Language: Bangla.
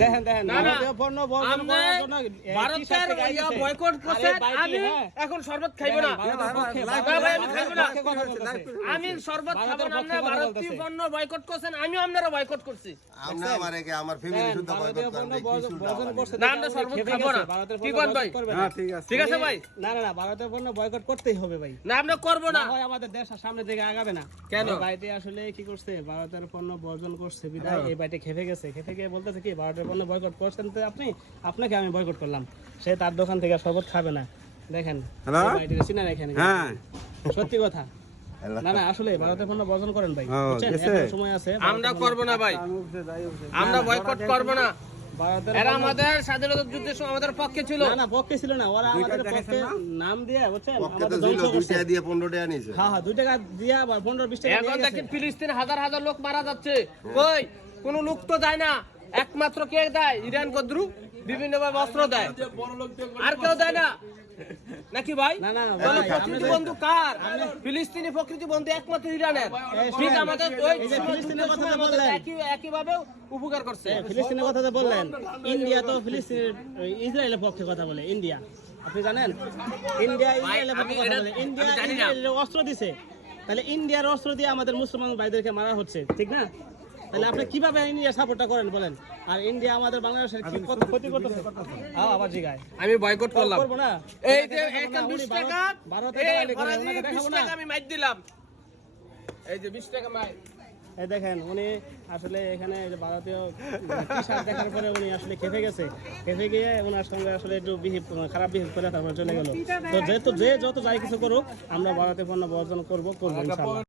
দেখেন দেখেন ভারতীয় পণ্য বর্জন করার জন্য ভারতের বয়কট করছে। আমি এখন শরবত খাইব না, আমি শরবত খাবো না। আপনারা ভারতীয় পণ্য বয়কট করছেন, আমিও আপনারা বয়কট করছি। আমার ফ্যামিলি শুদ্ধ বয়কট করে না, আমরা শরবত খাবো না। ঠিক আছে ভাই, ঠিক আছে ভাই। না না না, ভারতের পণ্য বয়কট করতেই হবে ভাই। না, আমরা করব না। হয় আমাদের দেশ সামনের দিকে আগাবে না। কেন? বাইরে আসলে কি করছে, ভারতের পণ্য বর্জন করছে বিধায় এই বাইরে খেপে গেছে। খেপে গিয়ে বলতেছে কি, ভারতের পণ্য বয়কট করছেন তো আপনি, আপনাকে আমি বয়কট করলাম। সে তার দোকান থেকে শরবত খাবে না। দেখেন চিনা এখানে, সত্যি কথা। না না, আসলে ভারতের পণ্য বর্জন করেন ভাই, বুঝছেন? এখন সময় আছে। আমরা করব না ভাই, আমরা বয়কট করব না। এরা আমাদের স্বাধীনতা যুদ্ধের সময় আমাদের পক্ষে ছিল। না না, পক্ষে ছিল না, ওরা আমাদের পক্ষে নাম দিয়ে, বুঝছেন, পক্ষে তো ছিল 2 টাকা দিয়ে 15 টাকা নিছে। হ্যাঁ হ্যাঁ, 2 টাকা দিয়ে আবার 15-20 টাকা এখন দেখেন ফিলিস্তিনে হাজার হাজার লোক মারা যাচ্ছে, কই কোন লোক তো যায় না। একমাত্র কে দেয়? ইরান কদ্রু বিভিন্ন ভাবে অস্ত্র দেয়, আর কেউ দেয় না নাকি ভাই? না না, প্রকৃতি বন্ধু কার? ফিলিস্তিনি প্রকৃতি বন্ধু একমাত্র ইরানের। ঠিক আমাদের ওই ফিলিস্তিনের কথা বললেন, একই ভাবে উপকার করছে। ফিলিস্তিনের কথা বললেন, ইন্ডিয়া তো ফিলিস্তিনের ইসরায়েলের পক্ষে কথা বলে। ইন্ডিয়া, আপনি জানেন, ইন্ডিয়া ইসরায়েলের পক্ষে কথা বলে। ইন্ডিয়া ইসরায়েলের অস্ত্র দিছে, তাহলে ইন্ডিয়ার অস্ত্র দিয়ে আমাদের মুসলমান ভাইদেরকে মারা হচ্ছে, ঠিক না? তাহলে আপনি কিভাবে ইন্ডিয়া সাপোর্টটা করেন বলেন? আর ইন্ডিয়া আমাদের বাংলাদেশের কি ক্ষতি করতেছে? আবার জিগায় আমি বয়কট করলাম। করব না। এই যে 20 টাকা, এই 20 টাকা আমি মাইর দিলাম। এই যে 20 টাকা মাইর। এই দেখেন, উনি আসলে এখানে ভারতীয় টি-শার্ট দেখার পরে উনি আসলে খেপে গেছে। খেপে গিয়ে ওনার সঙ্গে আসলে একটু খারাপ বিহেভ করে তারপর চলে গেল। তো যেহেতু যে যত যাই কিছু করুক, আমরা ভারতীয় পণ্য বর্জন করবো ইনশাআল্লাহ।